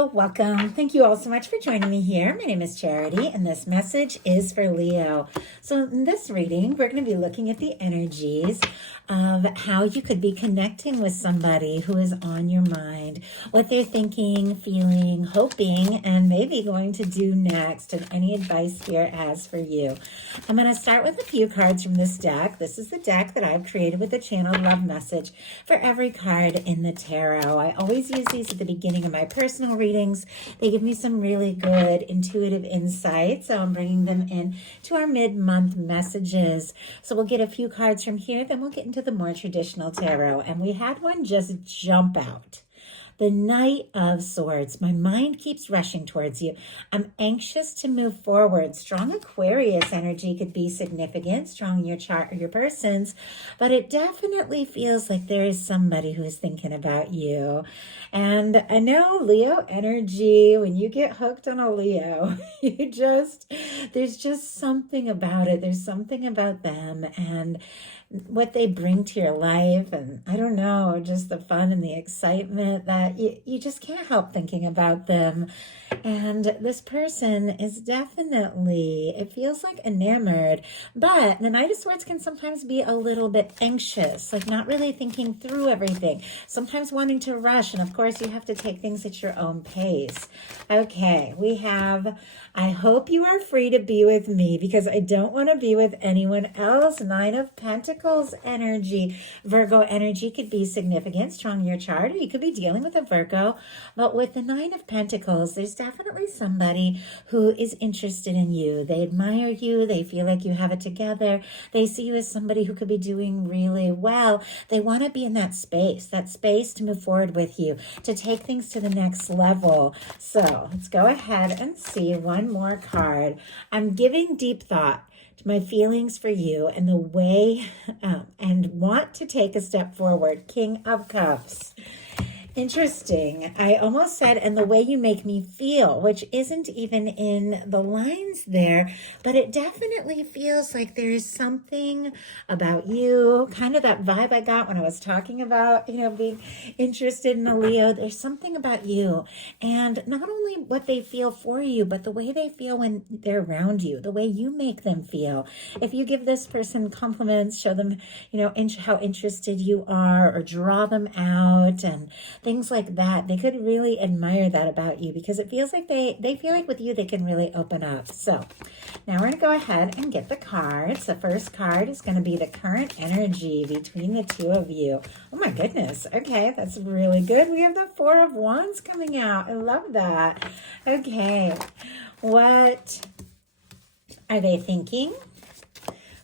Hello, welcome. Thank you all so much for joining me here. My name is Charity, and this message is for Leo. So in this reading, we're going to be looking at the energies of how you could be connecting with somebody who is on your mind, what they're thinking, feeling, hoping, and maybe going to do next, and any advice Spirit has for you. I'm going to start with a few cards from this deck. This is the deck that I've created with the channeled love message for every card in the tarot. I always use these at the beginning of my personal readings. They give me some really good intuitive insights, so I'm bringing them in to our mid-month messages. So we'll get a few cards from here, then we'll get into the more traditional tarot. And we had one just jump out. The Knight of Swords. My mind keeps rushing towards you. I'm anxious to move forward. Strong Aquarius energy could be significant, strong in your chart or your person's, but it definitely feels like there is somebody who is thinking about you. And I know Leo energy, when you get hooked on a Leo, there's just something about it. There's something about them and what they bring to your life, and I don't know, just the fun and the excitement that you just can't help thinking about them. And this person is definitely, it feels like enamored, but the Knight of Swords can sometimes be a little bit anxious, like not really thinking through everything, sometimes wanting to rush, and of course you have to take things at your own pace. Okay, we have, I hope you are free to be with me because I don't want to be with anyone else. Nine of Pentacles energy. Virgo energy could be significant, strong in your chart, or you could be dealing with a Virgo. But with the Nine of Pentacles, there's definitely somebody who is interested in you. They admire you. They feel like you have it together. They see you as somebody who could be doing really well. They want to be in that space to move forward with you, to take things to the next level. So let's go ahead and see one more card. I'm giving deep thought to my feelings for you and the way and want to take a step forward. King of Cups. Interesting. I almost said, and the way you make me feel, which isn't even in the lines there, but it definitely feels like there is something about you, kind of that vibe I got when I was talking about, being interested in a Leo. There's something about you, and not only what they feel for you, but the way they feel when they're around you, the way you make them feel. If you give this person compliments, show them, how interested you are, or draw them out, and things like that, they could really admire that about you because it feels like they feel like with you they can really open up. So now we're going to go ahead and get the cards. The first card is going to be the current energy between the two of you. Oh my goodness. Okay, that's really good. We have the Four of Wands coming out. I love that. Okay, what are they thinking?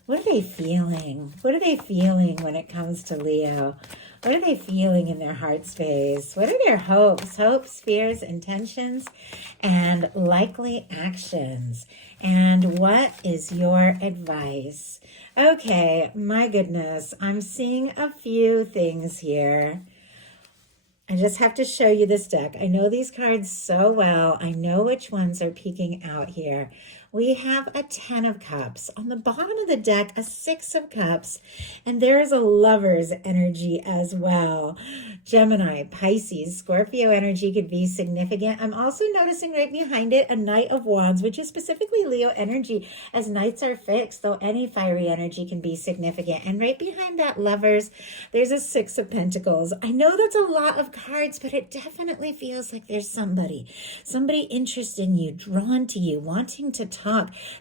What are they feeling? What are they feeling when it comes to Leo? What are they feeling in their heart space? What are their hopes, fears, intentions, and likely actions? And what is your advice? Okay, my goodness, I'm seeing a few things here. I just have to show you this deck. I know these cards so well. I know which ones are peeking out here. We have a 10 of Cups. On the bottom of the deck, a 6 of Cups. And there's a Lover's energy as well. Gemini, Pisces, Scorpio energy could be significant. I'm also noticing right behind it a Knight of Wands, which is specifically Leo energy, as Knights are fixed, though any fiery energy can be significant. And right behind that Lovers, there's a 6 of Pentacles. I know that's a lot of cards, but it definitely feels like there's somebody interested in you, drawn to you, wanting to talk.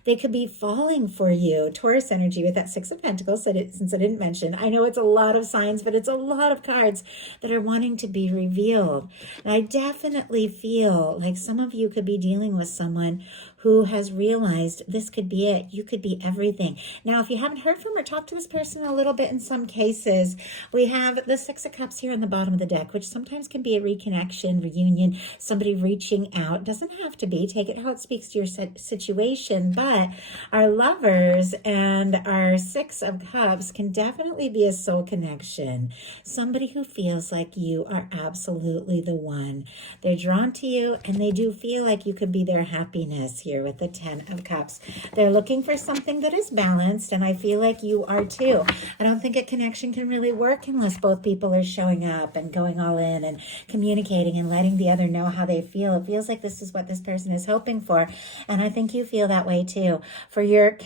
They could be falling for you. Taurus energy with that 6 of Pentacles, since I didn't mention. I know it's a lot of signs, but it's a lot of cards that are wanting to be revealed. And I definitely feel like some of you could be dealing with someone who has realized this could be it. You could be everything. Now, if you haven't heard from or talked to this person a little bit in some cases, we have the 6 of Cups here on the bottom of the deck, which sometimes can be a reconnection, reunion, somebody reaching out. Doesn't have to be. Take it how it speaks to your situation. But our Lovers and our 6 of Cups can definitely be a soul connection. Somebody who feels like you are absolutely the one. They're drawn to you, and they do feel like you could be their happiness here. here with the Ten of Cups. They're looking for something that is balanced, and I feel like you are too. I don't think a connection can really work unless both people are showing up and going all in and communicating and letting the other know how they feel. It feels like this is what this person is hoping for, and I think you feel that way too. For your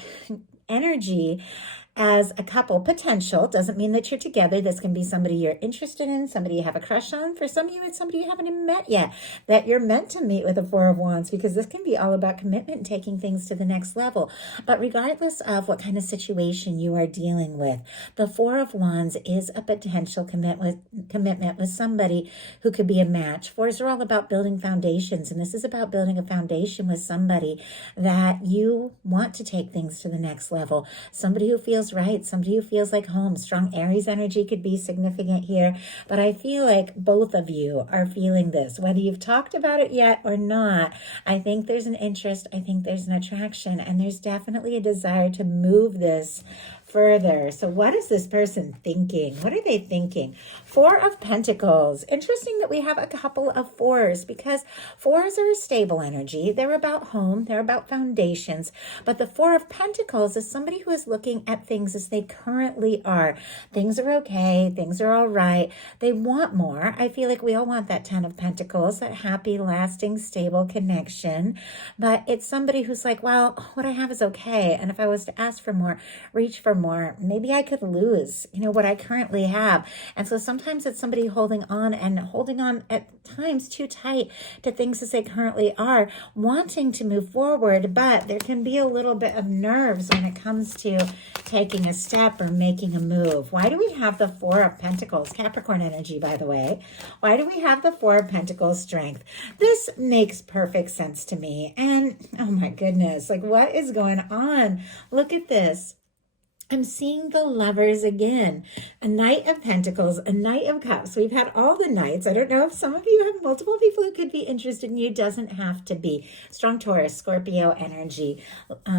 energy as a couple, potential doesn't mean that you're together. This can be somebody you're interested in, somebody you have a crush on. For some of you, it's somebody you haven't even met yet that you're meant to meet with the Four of Wands, because this can be all about commitment and taking things to the next level. But regardless of what kind of situation you are dealing with, the Four of Wands is a potential commitment with somebody who could be a match. Fours are all about building foundations, and this is about building a foundation with somebody that you want to take things to the next level. Somebody who feels right, somebody who feels like home. Strong Aries energy could be significant here, but I feel like both of you are feeling this, whether you've talked about it yet or not. I think there's an interest, I think there's an attraction, and there's definitely a desire to move this further. So what is this person thinking? What are they thinking? Four of Pentacles. Interesting that we have a couple of fours, because fours are a stable energy. They're about home. They're about foundations. But the Four of Pentacles is somebody who is looking at things as they currently are. Things are okay. Things are all right. They want more. I feel like we all want that Ten of Pentacles, that happy, lasting, stable connection. But it's somebody who's like, well, what I have is okay. And if I was to ask for more, reach for more, maybe I could lose, what I currently have. And so sometimes it's somebody holding on at times too tight to things as they currently are, wanting to move forward, but there can be a little bit of nerves when it comes to taking a step or making a move. Why do we have the Four of Pentacles? Capricorn energy, by the way. Why do we have the Four of Pentacles? Strength. This makes perfect sense to me. And oh my goodness, like what is going on? Look at this. I'm seeing the Lovers again. A Knight of Pentacles, a Knight of Cups. We've had all the Knights. I don't know if some of you have multiple people who could be interested in you. Doesn't have to be. Strong Taurus, Scorpio energy.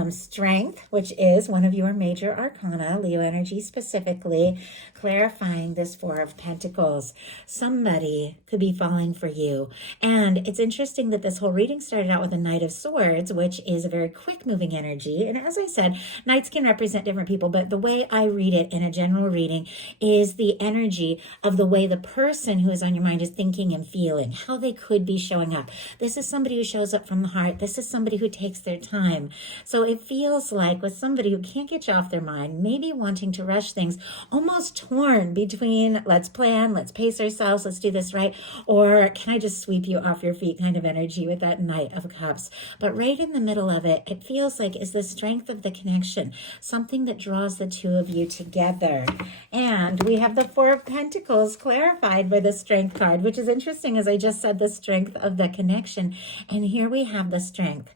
Strength, which is one of your major arcana, Leo energy specifically, clarifying this Four of Pentacles. Somebody could be falling for you. And it's interesting that this whole reading started out with a Knight of Swords, which is a very quick moving energy. And as I said, Knights can represent different people, but the way I read it in a general reading is the energy of the way the person who is on your mind is thinking and feeling, how they could be showing up. This is somebody who shows up from the heart. This is somebody who takes their time. So it feels like with somebody who can't get you off their mind, maybe wanting to rush things, almost torn between let's plan, let's pace ourselves, let's do this right, or can I just sweep you off your feet kind of energy with that Knight of Cups. But right in the middle of it, it feels like is the strength of the connection, something that draws the two of you together. And we have the Four of Pentacles clarified by the Strength card, which is interesting, as I just said, the strength of the connection. And here we have the strength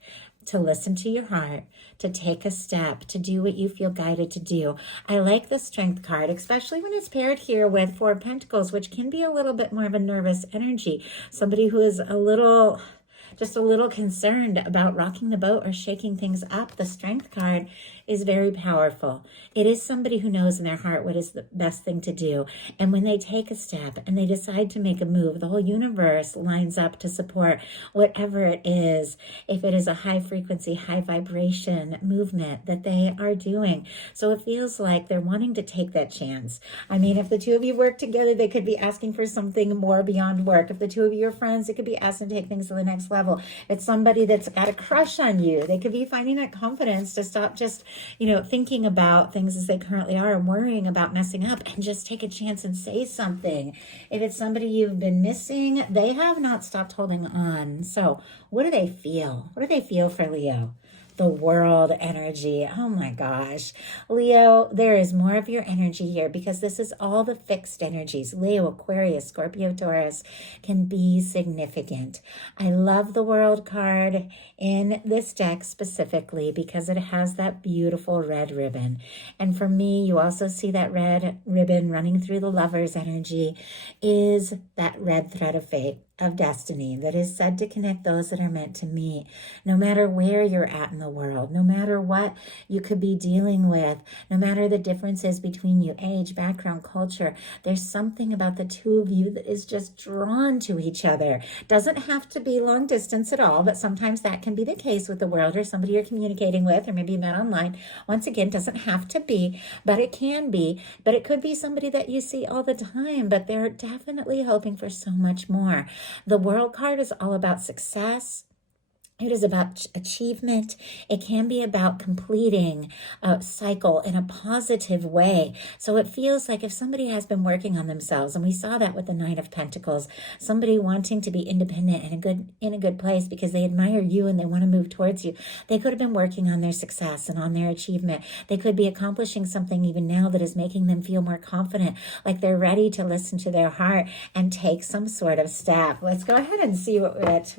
to listen to your heart, to take a step, to do what you feel guided to do. I like the Strength card, especially when it's paired here with Four of Pentacles, which can be a little bit more of a nervous energy. Somebody who is just a little concerned about rocking the boat or shaking things up. The Strength card is very powerful. It is somebody who knows in their heart what is the best thing to do. And when they take a step and they decide to make a move, the whole universe lines up to support whatever it is, if it is a high frequency, high vibration movement that they are doing. So it feels like they're wanting to take that chance. I mean, if the two of you work together, they could be asking for something more beyond work. If the two of you are friends, it could be asking to take things to the next level. If it's somebody that's got a crush on you, they could be finding that confidence to stop just thinking about things as they currently are and worrying about messing up and just take a chance and say something. If it's somebody you've been missing, they have not stopped holding on. So what do they feel? What do they feel for Leo? The World energy. Oh my gosh. Leo, there is more of your energy here because this is all the fixed energies. Leo, Aquarius, Scorpio, Taurus can be significant. I love the World card in this deck specifically because it has that beautiful red ribbon. And for me, you also see that red ribbon running through the Lovers energy is that red thread of fate. of destiny that is said to connect those that are meant to meet, no matter where you're at in the world, no matter what you could be dealing with, no matter the differences between you, age, background, culture. There's something about the two of you that is just drawn to each other. Doesn't have to be long distance at all, but sometimes that can be the case with the world or somebody you're communicating with, or maybe you met online. Once again, doesn't have to be, but it can be. But it could be somebody that you see all the time, but they're definitely hoping for so much more. The World card is all about success. It is about achievement. It can be about completing a cycle in a positive way. So it feels like if somebody has been working on themselves, and we saw that with the Nine of Pentacles, somebody wanting to be independent and in a good place because they admire you and they want to move towards you. They could have been working on their success and on their achievement. They could be accomplishing something even now that is making them feel more confident, like they're ready to listen to their heart and take some sort of step. Let's go ahead and see what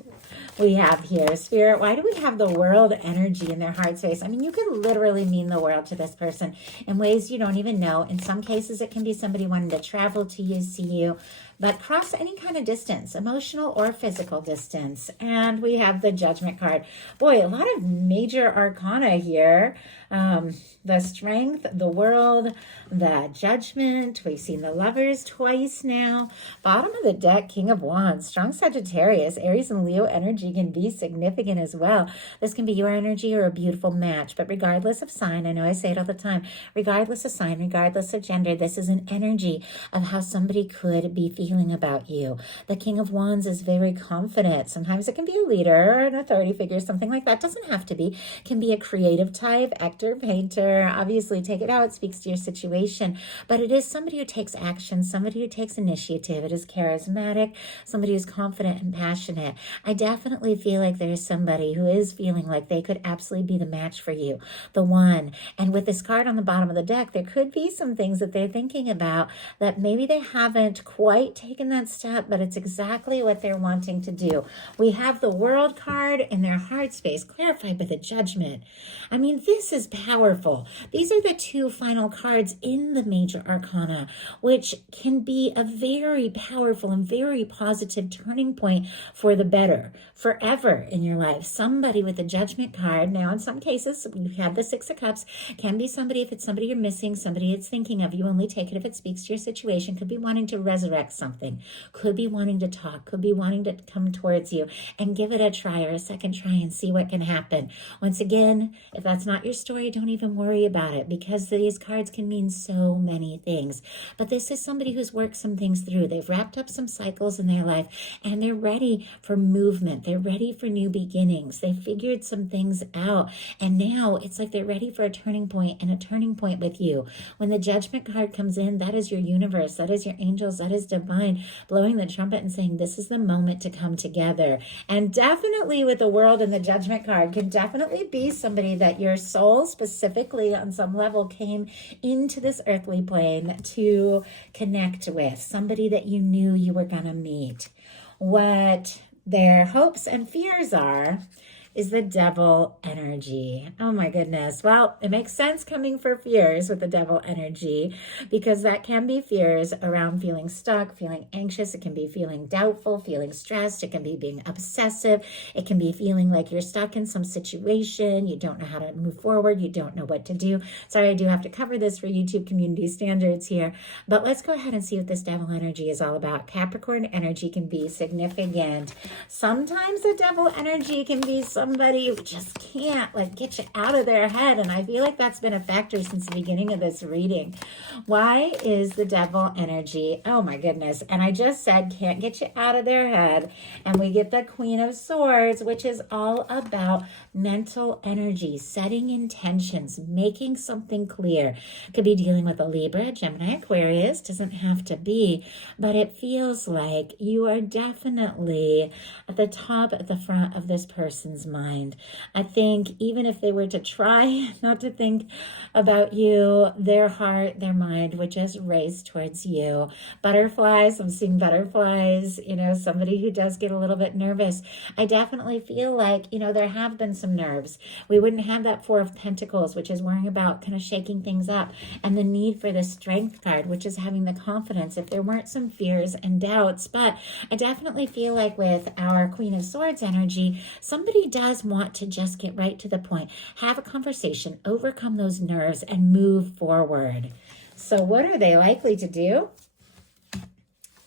we have here. Spirit, why do we have the world energy in their heart space? I mean, you could literally mean the world to this person in ways you don't even know. In some cases, it can be somebody wanting to travel to you, see you, but cross any kind of distance, emotional or physical distance. And we have the Judgment card. Boy, a lot of major arcana here. The Strength, the World, the Judgment. We've seen the Lovers twice now. Bottom of the deck, King of Wands, strong Sagittarius, Aries and Leo energy can be significant as well. This can be your energy or a beautiful match, but regardless of sign, I know I say it all the time, regardless of sign, regardless of gender, this is an energy of how somebody could be feeling about you. The King of Wands is very confident. Sometimes it can be a leader or an authority figure, something like that. Doesn't have to be. It can be a creative type, actor, painter. Obviously, take it out. It speaks to your situation. But it is somebody who takes action, somebody who takes initiative. It is charismatic, somebody who's confident and passionate. I definitely feel like there's somebody who is feeling like they could absolutely be the match for you, the one. And with this card on the bottom of the deck, there could be some things that they're thinking about that maybe they haven't quite taken that step, but it's exactly what they're wanting to do. We have the World card in their heart space, clarified by the Judgment. I mean, this is powerful. These are the two final cards in the major arcana, which can be a very powerful and very positive turning point for the better forever in your life. Somebody with the Judgment card, now in some cases, you've had the Six of Cups, can be somebody, if it's somebody you're missing, somebody that's thinking of you, only take it if it speaks to your situation, could be wanting to resurrect something, could be wanting to talk, could be wanting to come towards you and give it a try or a second try and see what can happen. Once again, if that's not your story, don't even worry about it, because these cards can mean so many things. But this is somebody who's worked some things through. They've wrapped up some cycles in their life and they're ready for movement. They're ready for new beginnings. They figured some things out and now it's like they're ready for a turning point, and a turning point with you. When the Judgment card comes in, that is your universe, that is your angels, that is divine blowing the trumpet and saying this is the moment to come together. And definitely with the World and the Judgment card can definitely be somebody that your soul specifically on some level came into this earthly plane to connect with, somebody that you knew you were going to meet. What their hopes and fears are is the Devil energy. Oh my goodness. Well, it makes sense coming for fears with the Devil energy, because that can be fears around feeling stuck, feeling anxious. It can be feeling doubtful, feeling stressed. It can be being obsessive. It can be feeling like you're stuck in some situation. You don't know how to move forward. You don't know what to do. Sorry, I do have to cover this for YouTube community standards here, but let's go ahead and see what this Devil energy is all about. Capricorn energy can be significant. Sometimes the Devil energy can be somebody who just can't get you out of their head. And I feel like that's been a factor since the beginning of this reading. Why is the Devil energy? Oh my goodness. And I just said can't get you out of their head. And we get the Queen of Swords, which is all about mental energy, setting intentions, making something clear. Could be dealing with a Libra, Gemini, Aquarius, doesn't have to be, but it feels like you are definitely at the top, at the front of this person's mind. mind. I think even if they were to try not to think about you, their heart, their mind would just race towards you. Butterflies, I'm seeing butterflies, somebody who does get a little bit nervous. I definitely feel like, there have been some nerves. We wouldn't have that Four of Pentacles, which is worrying about kind of shaking things up, and the need for the Strength card, which is having the confidence if there weren't some fears and doubts. But I definitely feel like with our Queen of Swords energy, somebody does want to just get right to the point, have a conversation, overcome those nerves, and move forward. So what are they likely to do?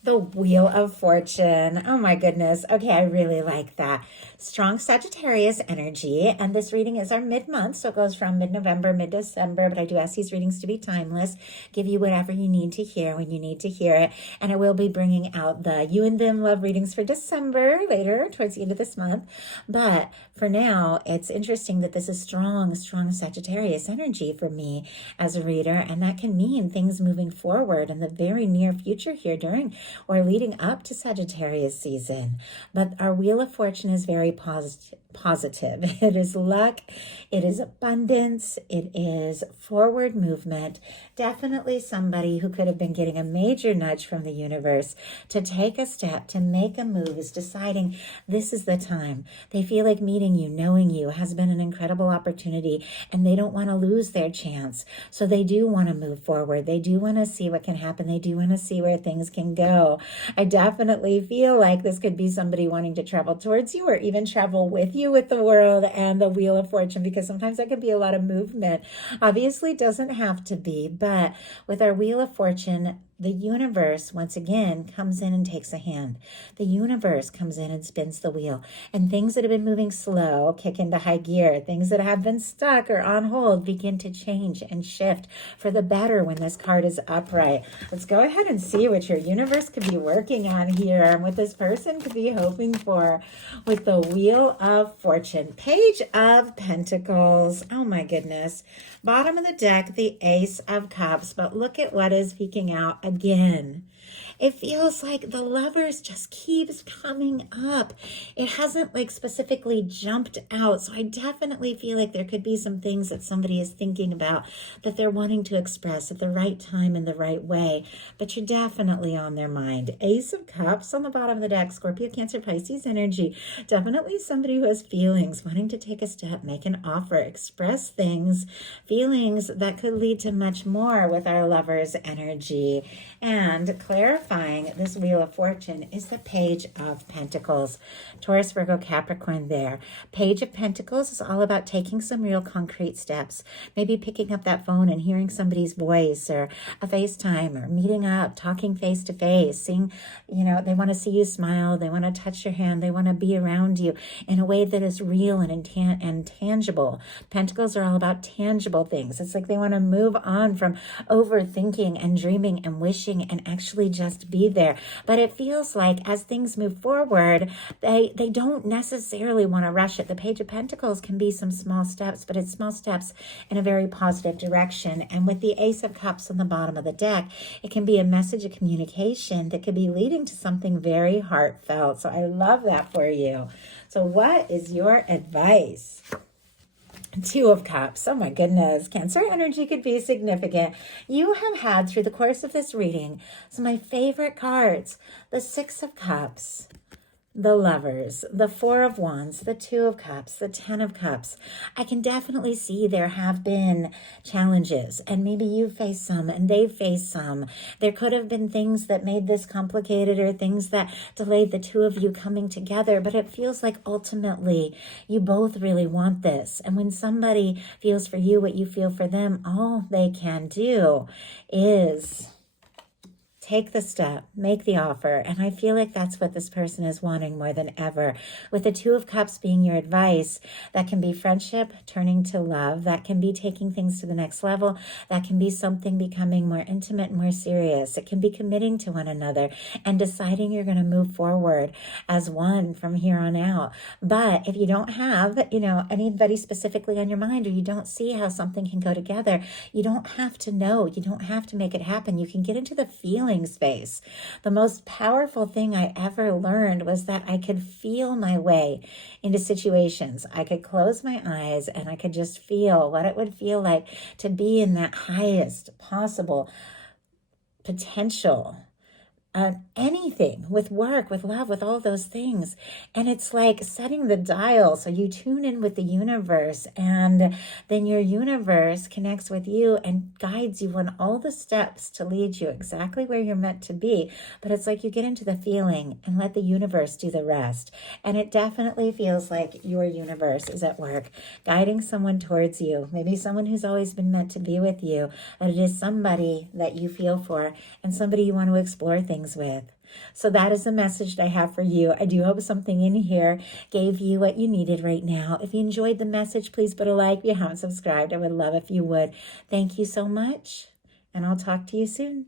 The Wheel of Fortune. Oh my goodness. Okay, I really like that. Strong Sagittarius energy. And this reading is our mid-month. So it goes from mid-November, mid-December. But I do ask these readings to be timeless. Give you whatever you need to hear when you need to hear it. And I will be bringing out the You and Them love readings for December later, towards the end of this month. But for now, it's interesting that this is strong Sagittarius energy for me as a reader. And that can mean things moving forward in the very near future here during or leading up to Sagittarius season. But our Wheel of Fortune is very positive. It is luck, it is abundance, it is forward movement. Definitely somebody who could have been getting a major nudge from the universe to take a step, to make a move, is deciding this is the time. They feel like meeting you, knowing you has been an incredible opportunity, and they don't want to lose their chance. So they do want to move forward. They do want to see what can happen. They do want to see where things can go. I definitely feel like this could be somebody wanting to travel towards you or even travel with you with the World and the Wheel of Fortune, because sometimes that can be a lot of movement. Obviously, doesn't have to be, but with our Wheel of Fortune, the universe, once again, comes in and takes a hand. The universe comes in and spins the wheel. And things that have been moving slow kick into high gear. Things that have been stuck or on hold begin to change and shift for the better when this card is upright. Let's go ahead and see what your universe could be working on here and what this person could be hoping for with the Wheel of Fortune. Page of Pentacles. Oh my goodness. Bottom of the deck, the Ace of Cups. But look at what is peeking out again. It feels like the Lovers just keeps coming up. It hasn't specifically jumped out. So I definitely feel like there could be some things that somebody is thinking about that they're wanting to express at the right time in the right way. But you're definitely on their mind. Ace of Cups on the bottom of the deck. Scorpio, Cancer, Pisces energy. Definitely somebody who has feelings, wanting to take a step, make an offer, express things, feelings that could lead to much more with our Lovers energy. And clarifying this Wheel of Fortune is the Page of Pentacles. Taurus, Virgo, Capricorn there. Page of Pentacles is all about taking some real concrete steps. Maybe picking up that phone and hearing somebody's voice, or a FaceTime, or meeting up, talking face to face, seeing, they want to see you smile. They want to touch your hand. They want to be around you in a way that is real and tangible. Pentacles are all about tangible things. It's like they want to move on from overthinking and dreaming and wishing and actually just be there. But it feels like as things move forward, they don't necessarily want to rush it. The Page of Pentacles can be some small steps, but it's small steps in a very positive direction. And with the Ace of Cups on the bottom of the deck, it can be a message of communication that could be leading to something very heartfelt. So I love that for you. So what is your advice? Two of Cups. Oh my goodness. Cancer energy could be significant. You have had through the course of this reading some of my favorite cards. The Six of Cups, the Lovers, the Four of Wands, the Two of Cups, the Ten of Cups. I can definitely see there have been challenges, and maybe you face some and they face some. There could have been things that made this complicated or things that delayed the two of you coming together, but it feels like ultimately you both really want this. And when somebody feels for you what you feel for them, all they can do is take the step, make the offer. And I feel like that's what this person is wanting more than ever. With the Two of Cups being your advice, that can be friendship turning to love. That can be taking things to the next level. That can be something becoming more intimate, more serious. It can be committing to one another and deciding you're going to move forward as one from here on out. But if you don't have, anybody specifically on your mind, or you don't see how something can go together, you don't have to know. You don't have to make it happen. You can get into the feeling feeling space. The most powerful thing I ever learned was that I could feel my way into situations. I could close my eyes and I could just feel what it would feel like to be in that highest possible potential. Anything with work, with love, with all those things. And it's like setting the dial so you tune in with the universe, and then your universe connects with you and guides you on all the steps to lead you exactly where you're meant to be. But it's like you get into the feeling and let the universe do the rest. And it definitely feels like your universe is at work, guiding someone towards you, maybe someone who's always been meant to be with you, and it is somebody that you feel for and somebody you want to explore things with. So that is the message that I have for you. I do hope something in here gave you what you needed right now. If you enjoyed the message, please put a like. If you haven't subscribed, I would love if you would. Thank you so much, and I'll talk to you soon.